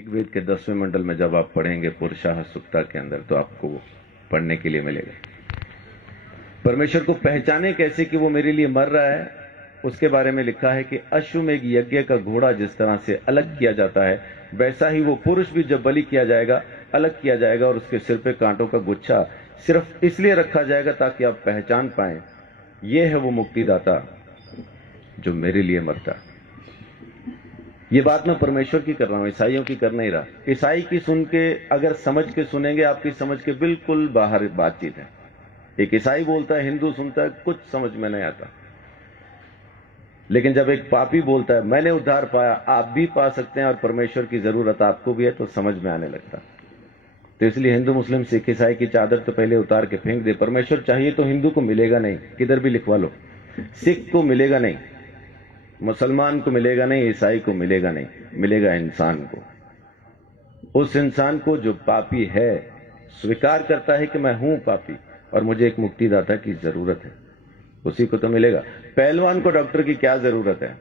ऋग्वेद के 10वें मंडल में जब आप पढ़ेंगे पुरुषाः सुक्ता के अंदर, तो आपको पढ़ने के लिए मिलेगा। परमेश्वर को पहचाने कैसे कि वो मेरे लिए मर रहा है, उसके बारे में लिखा है कि अश्वमेघ यज्ञ का घोड़ा जिस तरह से अलग किया जाता है, वैसा ही वो पुरुष भी जब बलि किया जाएगा अलग किया जाएगा, और उसके सिर पे कांटों का गुच्छा सिर्फ इसलिए रखा जाएगा ताकि आप पहचान पाएं ये है वो मुक्तिदाता जो मेरे लिए मरता। ये बात मैं परमेश्वर की कर रहा हूं, ईसाइयों की कर नहीं रहा। ईसाई की सुन के अगर समझ के सुनेंगे, आपकी समझ के बिल्कुल बाहर बातचीत है। एक ईसाई बोलता है, हिंदू सुनता है, कुछ समझ में नहीं आता। लेकिन जब एक पापी बोलता है मैंने उद्धार पाया, आप भी पा सकते हैं और परमेश्वर की जरूरत आपको भी है, तो समझ में आने लगता। तो इसलिए हिंदू मुस्लिम सिख ईसाई की चादर तो पहले उतार के फेंक दे। परमेश्वर चाहिए तो हिंदू को मिलेगा नहीं, किधर भी लिखवा लो। सिख को मिलेगा नहीं, मुसलमान को मिलेगा नहीं, ईसाई को मिलेगा नहीं, मिलेगा इंसान को। उस इंसान को जो पापी है, स्वीकार करता है कि मैं हूं पापी और मुझे एक मुक्तिदाता की जरूरत है, उसी को तो मिलेगा। पहलवान को डॉक्टर की क्या जरूरत है?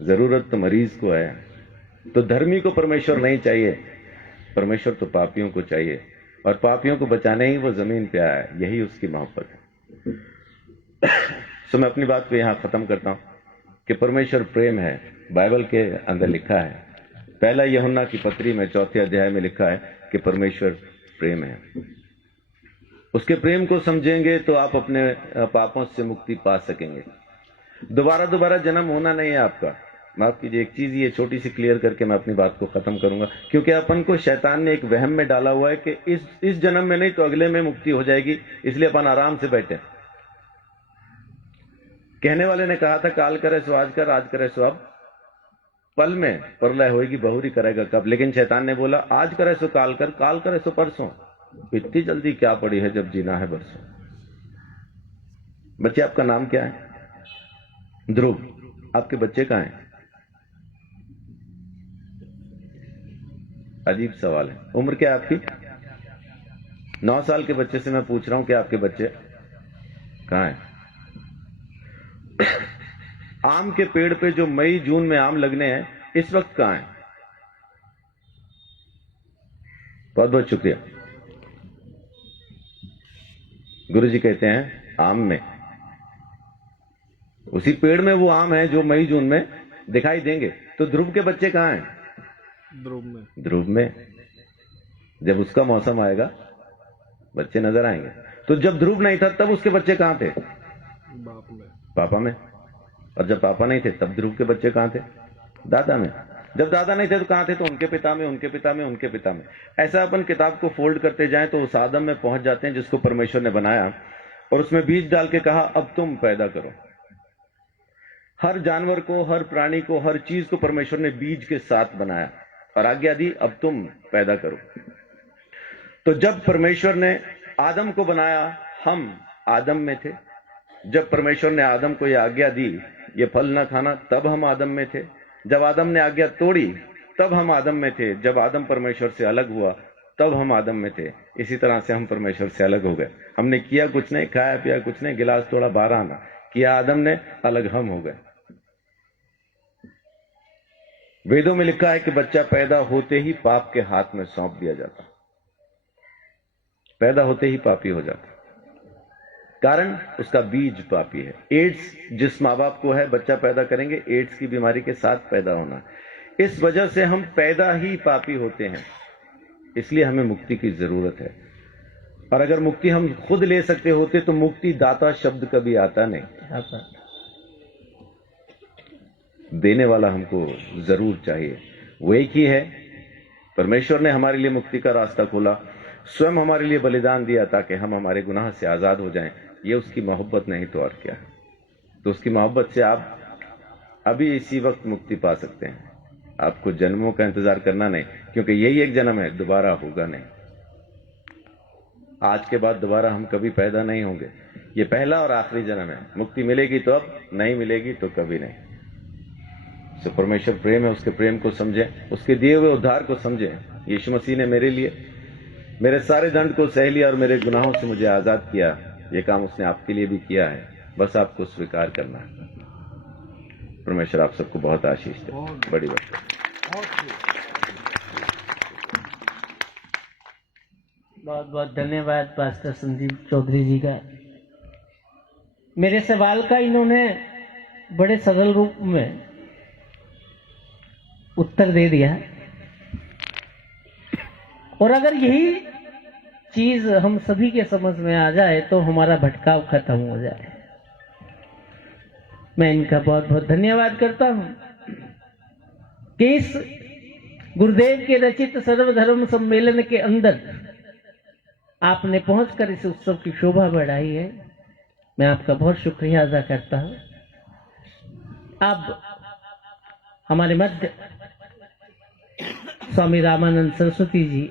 जरूरत तो मरीज को है। तो धर्मी को परमेश्वर नहीं चाहिए, परमेश्वर तो पापियों को चाहिए, और पापियों को बचाने ही वो जमीन पे आया है, यही उसकी मोहब्बत है। तो मैं अपनी बात को यहां खत्म करता हूं कि परमेश्वर प्रेम है। बाइबल के अंदर लिखा है, पहला यूहन्ना की पत्री में 4 अध्याय में लिखा है कि परमेश्वर प्रेम है। उसके प्रेम को समझेंगे तो आप अपने पापों से मुक्ति पा सकेंगे। दोबारा जन्म होना नहीं है आपका। माफ कीजिए, एक चीज ये छोटी सी क्लियर करके मैं अपनी बात को खत्म करूंगा, क्योंकि अपन को शैतान ने एक वहम में डाला हुआ है कि इस जन्म में नहीं तो अगले में मुक्ति हो जाएगी, इसलिए अपन आराम से बैठे। कहने वाले ने कहा था काल करे सो आज कर, आज करे सो अब, पल में प्रलय होगी, बहुरी करेगा कब। लेकिन शैतान ने बोला आज करे सो काल कर, काल करे सो परसों। इतनी जल्दी क्या पड़ी है जब जीना है बरसों। बच्चे, आपका नाम क्या है? ध्रुव। आपके बच्चे कहां हैं? अजीब सवाल है। उम्र क्या है आपकी? 9 साल के बच्चे से मैं पूछ रहा हूं कि आपके बच्चे कहां हैं? आम के पेड़ पे जो मई जून में आम लगने हैं, इस वक्त कहां हैं? बहुत बहुत शुक्रिया। गुरुजी कहते हैं आम में, उसी पेड़ में वो आम है जो मई जून में दिखाई देंगे। तो ध्रुव के बच्चे कहां हैं? ध्रुव में। जब उसका मौसम आएगा बच्चे नजर आएंगे। तो जब ध्रुव नहीं था तब उसके बच्चे कहां थे? पापा में। और जब पापा नहीं थे तब ध्रुव के बच्चे कहां थे? दादा में। जब दादा नहीं थे तो कहां थे? तो उनके पिता में, उनके पिता में, उनके पिता में। ऐसा अपन किताब को फोल्ड करते जाएं तो उस आदम में पहुंच जाते हैं जिसको परमेश्वर ने बनाया, और उसमें बीज डाल के कहा अब तुम पैदा करो। हर जानवर को, हर प्राणी को, हर चीज को परमेश्वर ने बीज के साथ बनाया और आज्ञा दी अब तुम पैदा करो। तो जब परमेश्वर ने आदम को बनाया, हम आदम में थे। जब परमेश्वर ने आदम को यह आज्ञा दी ये फल न खाना, तब हम आदम में थे। जब आदम ने आज्ञा तोड़ी तब हम आदम में थे। जब आदम परमेश्वर से अलग हुआ तब हम आदम में थे। इसी तरह से हम परमेश्वर से अलग हो गए। हमने किया कुछ नहीं, खाया पिया कुछ नहीं, गिलास तोड़ा 12 आना किया आदम ने, अलग हम हो गए। वेदों में लिखा है कि बच्चा पैदा होते ही पाप के हाथ में सौंप दिया जाता, पैदा होते ही पापी हो जाता, कारण उसका बीज पापी है। एड्स जिस माँ बाप को है, बच्चा पैदा करेंगे एड्स की बीमारी के साथ पैदा होना। इस वजह से हम पैदा ही पापी होते हैं, इसलिए हमें मुक्ति की जरूरत है। और अगर मुक्ति हम खुद ले सकते होते तो मुक्ति दाता शब्द कभी आता नहीं। देने वाला हमको जरूर चाहिए, वो एक ही है। परमेश्वर ने हमारे लिए मुक्ति का रास्ता खोला, स्वयं हमारे लिए बलिदान दिया ताकि हम हमारे गुनाह से आजाद हो जाएं। ये उसकी मोहब्बत नहीं तो और क्या है। तो उसकी मोहब्बत से आप अभी इसी वक्त मुक्ति पा सकते हैं। आपको जन्मों का इंतजार करना नहीं, क्योंकि यही एक जन्म है, दोबारा होगा नहीं। आज के बाद दोबारा हम कभी पैदा नहीं होंगे। ये पहला और आखिरी जन्म है। मुक्ति मिलेगी तो अब, नहीं मिलेगी तो कभी नहीं। तो परमेश्वर प्रेम है, उसके प्रेम को समझें, उसके दिए हुए उद्धार को समझें। यीशु मसीह ने मेरे लिए मेरे सारे दंड को सह लिया और मेरे गुनाहों से मुझे आजाद किया। ये काम उसने आपके लिए भी किया है, बस आपको स्वीकार करना है। परमेश्वर आप सबको बहुत आशीष दे। बड़ी बात है। बहुत बहुत धन्यवाद पास्टर संदीप चौधरी जी का। मेरे सवाल का इन्होंने बड़े सरल रूप में उत्तर दे दिया, और अगर यही चीज हम सभी के समझ में आ जाए तो हमारा भटकाव खत्म हो जाए। मैं इनका बहुत बहुत धन्यवाद करता हूं कि इस गुरुदेव के रचित सर्वधर्म सम्मेलन के अंदर आपने पहुंचकर इस उत्सव की शोभा बढ़ाई है। मैं आपका बहुत शुक्रिया अदा करता हूं। अब हमारे मध्य स्वामी रामानंद सरस्वती जी